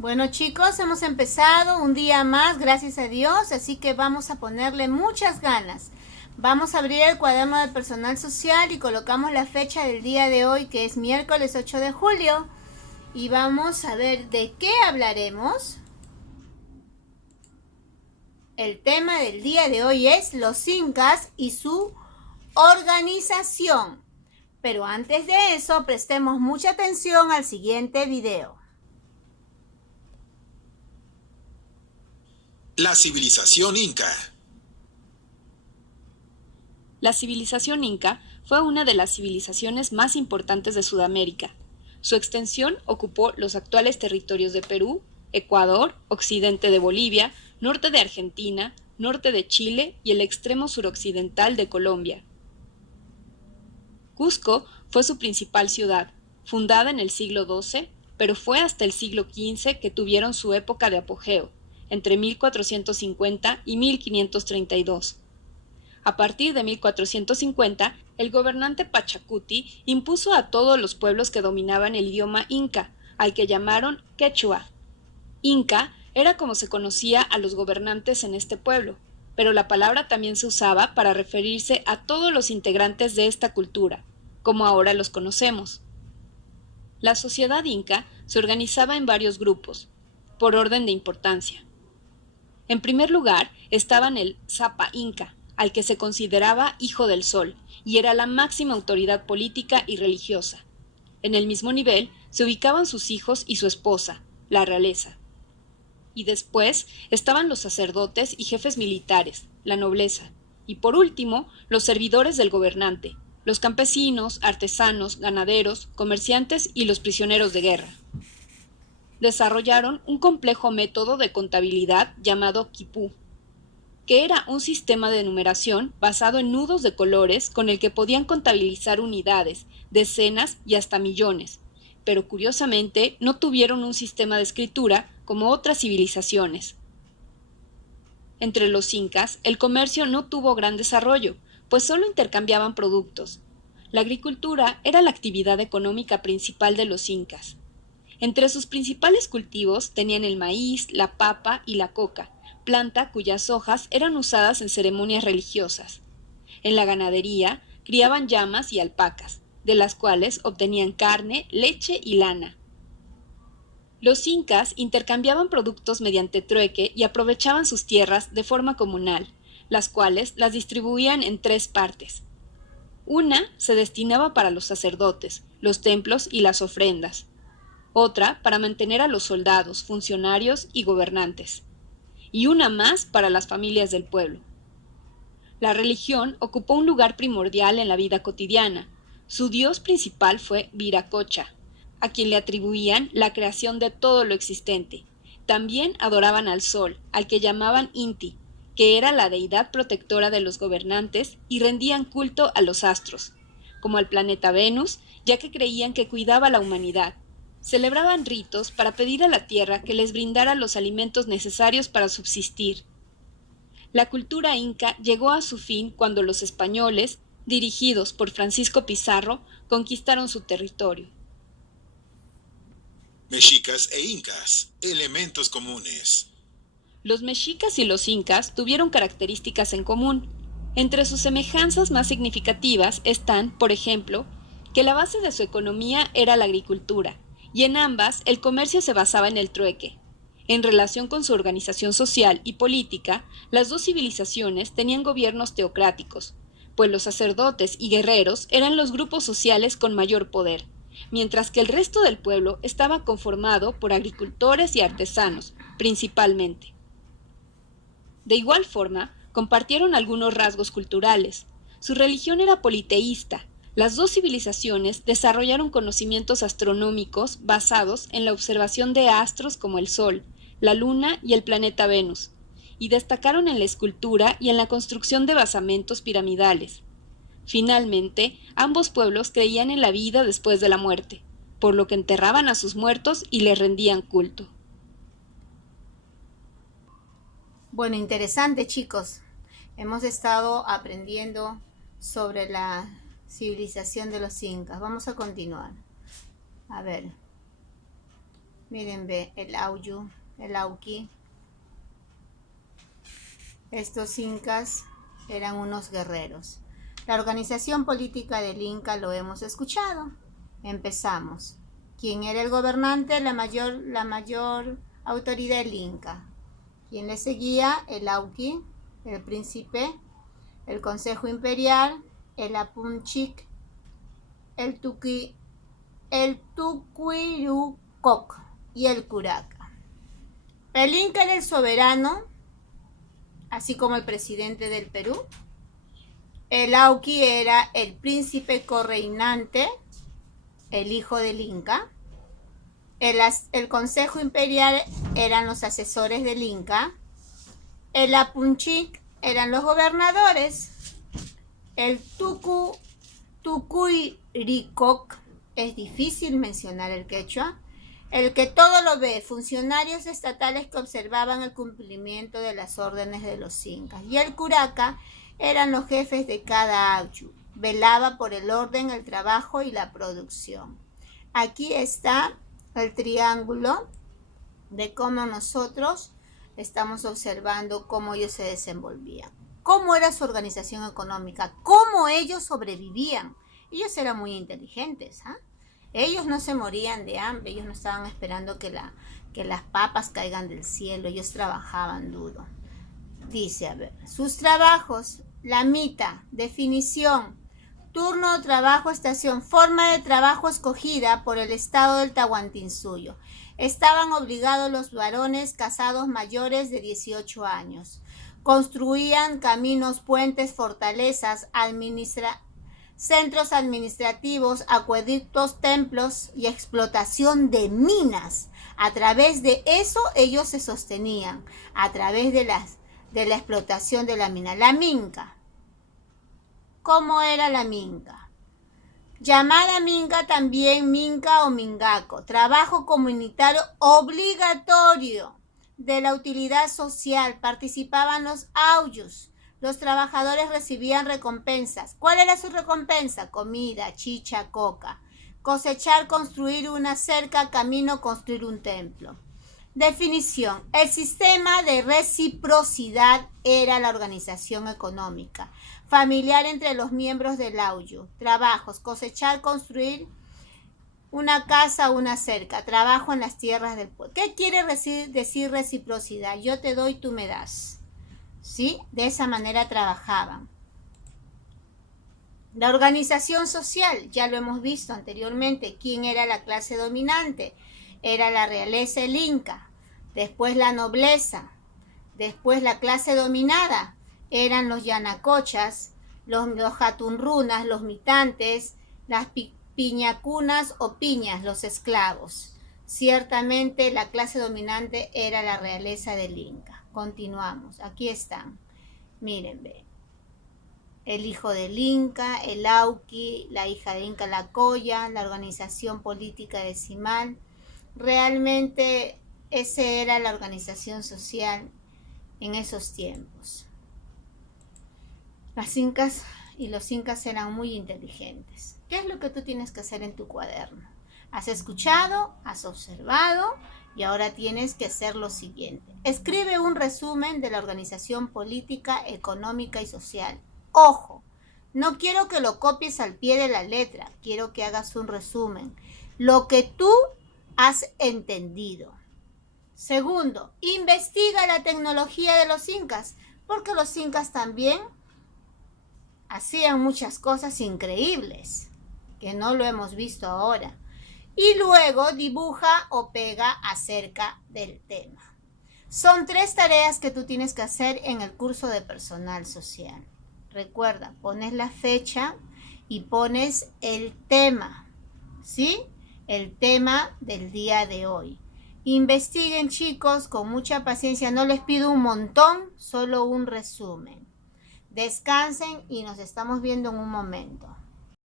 Bueno chicos, hemos empezado un día más, gracias a Dios, así que vamos a ponerle muchas ganas. Vamos a abrir el cuaderno de personal social y colocamos la fecha del día de hoy, que es miércoles 8 de julio. Y vamos a ver de qué hablaremos. El tema del día de hoy es los incas y su organización. Pero antes de eso, prestemos mucha atención al siguiente video. La civilización inca. La civilización inca fue una de las civilizaciones más importantes de Sudamérica. Su extensión ocupó los actuales territorios de Perú, Ecuador, occidente de Bolivia, norte de Argentina, norte de Chile y el extremo suroccidental de Colombia. Cusco fue su principal ciudad, fundada en el siglo XII, pero fue hasta el siglo XV que tuvieron su época de apogeo, entre 1450 y 1532. A partir de 1450, el gobernante Pachacuti impuso a todos los pueblos que dominaban el idioma inca, al que llamaron quechua. Inca era como se conocía a los gobernantes en este pueblo, pero la palabra también se usaba para referirse a todos los integrantes de esta cultura, como ahora los conocemos. La sociedad inca se organizaba en varios grupos, por orden de importancia. En primer lugar estaban el Zapa Inca, al que se consideraba hijo del sol, y era la máxima autoridad política y religiosa. En el mismo nivel se ubicaban sus hijos y su esposa, la realeza. Y después estaban los sacerdotes y jefes militares, la nobleza. Y por último, los servidores del gobernante, los campesinos, artesanos, ganaderos, comerciantes y los prisioneros de guerra. Desarrollaron un complejo método de contabilidad llamado quipú, que era un sistema de numeración basado en nudos de colores con el que podían contabilizar unidades, decenas y hasta millones, pero curiosamente no tuvieron un sistema de escritura como otras civilizaciones. Entre los incas, el comercio no tuvo gran desarrollo, pues solo intercambiaban productos. La agricultura era la actividad económica principal de los incas. Entre sus principales cultivos tenían el maíz, la papa y la coca, planta cuyas hojas eran usadas en ceremonias religiosas. En la ganadería criaban llamas y alpacas, de las cuales obtenían carne, leche y lana. Los incas intercambiaban productos mediante trueque y aprovechaban sus tierras de forma comunal, las cuales las distribuían en tres partes. Una se destinaba para los sacerdotes, los templos y las ofrendas. Otra para mantener a los soldados, funcionarios y gobernantes, y una más para las familias del pueblo. La religión ocupó un lugar primordial en la vida cotidiana. Su dios principal fue Viracocha, a quien le atribuían la creación de todo lo existente. También adoraban al sol, al que llamaban Inti, que era la deidad protectora de los gobernantes, y rendían culto a los astros, como al planeta Venus, ya que creían que cuidaba a la humanidad. Celebraban ritos para pedir a la tierra que les brindara los alimentos necesarios para subsistir. La cultura inca llegó a su fin cuando los españoles, dirigidos por Francisco Pizarro, conquistaron su territorio. Mexicas e incas. Elementos comunes. Los mexicas y los incas tuvieron características en común. Entre sus semejanzas más significativas están, por ejemplo, que la base de su economía era la agricultura, y en ambas el comercio se basaba en el trueque. En relación con su organización social y política, las dos civilizaciones tenían gobiernos teocráticos, pues los sacerdotes y guerreros eran los grupos sociales con mayor poder, mientras que el resto del pueblo estaba conformado por agricultores y artesanos, principalmente. De igual forma, compartieron algunos rasgos culturales. Su religión era politeísta. Las dos civilizaciones desarrollaron conocimientos astronómicos basados en la observación de astros como el Sol, la Luna y el planeta Venus, y destacaron en la escultura y en la construcción de basamentos piramidales. Finalmente, ambos pueblos creían en la vida después de la muerte, por lo que enterraban a sus muertos y les rendían culto. Bueno, interesante chicos. Hemos estado aprendiendo sobre la civilización de los incas. Vamos a continuar. A ver. Miren, ve, el Auyu, el Auqui. Estos incas eran unos guerreros. La organización política del Inca lo hemos escuchado. Empezamos. ¿Quién era el gobernante? La mayor autoridad del Inca. ¿Quién le seguía? El Auqui, el príncipe, el consejo imperial, el Apunchik, el Tucuirucoc y el Curaca. El Inca era el soberano, así como el presidente del Perú. El Auqui era el príncipe correinante, el hijo del Inca. El consejo imperial eran los asesores del Inca. El Apunchik eran los gobernadores. El Tucuiricoc, es difícil mencionar el quechua, el que todo lo ve, funcionarios estatales que observaban el cumplimiento de las órdenes de los incas. Y el Curaca eran los jefes de cada auyu, velaba por el orden, el trabajo y la producción. Aquí está el triángulo de cómo nosotros estamos observando cómo ellos se desenvolvían, cómo era su organización económica, cómo ellos sobrevivían. Ellos eran muy inteligentes, ¿ah? Ellos no se morían de hambre, ellos no estaban esperando que las papas caigan del cielo, ellos trabajaban duro. Dice, a ver, sus trabajos, la mita, definición, turno, trabajo, estación, forma de trabajo escogida por el estado del Tahuantinsuyo. Estaban obligados los varones casados mayores de 18 años. Construían caminos, puentes, fortalezas, centros administrativos, acueductos, templos y explotación de minas. A través de eso ellos se sostenían, a través de la explotación de la mina. La minca. ¿Cómo era la minca? Llamada minca también minca o mingaco. Trabajo comunitario obligatorio de la utilidad social. Participaban los auyus. Los trabajadores recibían recompensas. ¿Cuál era su recompensa? Comida, chicha, coca. Cosechar, construir una cerca, camino, construir un templo. Definición. El sistema de reciprocidad era la organización económica familiar entre los miembros del auyu. Trabajos. Cosechar, construir una casa, una cerca. Trabajo en las tierras del pueblo. ¿Qué quiere decir reciprocidad? Yo te doy, tú me das. ¿Sí? De esa manera trabajaban. La organización social, ya lo hemos visto anteriormente. ¿Quién era la clase dominante? Era la realeza, el Inca. Después la nobleza. Después la clase dominada. Eran los yanacochas, los jatunrunas, los mitantes, las piñacunas o piñas, los esclavos. Ciertamente la clase dominante era la realeza del Inca. Continuamos. Aquí están. Miren, ve. El hijo del Inca, el Auqui, la hija del Inca, la Colla, la organización política decimal. Realmente esa era la organización social en esos tiempos. Las incas y los incas eran muy inteligentes. ¿Qué es lo que tú tienes que hacer en tu cuaderno? Has escuchado, has observado y ahora tienes que hacer lo siguiente. Escribe un resumen de la organización política, económica y social. Ojo, no quiero que lo copies al pie de la letra, quiero que hagas un resumen. Lo que tú has entendido. Segundo, investiga la tecnología de los incas, porque los incas también hacían muchas cosas increíbles, que no lo hemos visto ahora. Y luego dibuja o pega acerca del tema. Son 3 tareas que tú tienes que hacer en el curso de personal social. Recuerda, pones la fecha y pones el tema, ¿sí? El tema del día de hoy. Investiguen, chicos, con mucha paciencia. No les pido un montón, solo un resumen. Descansen y nos estamos viendo en un momento.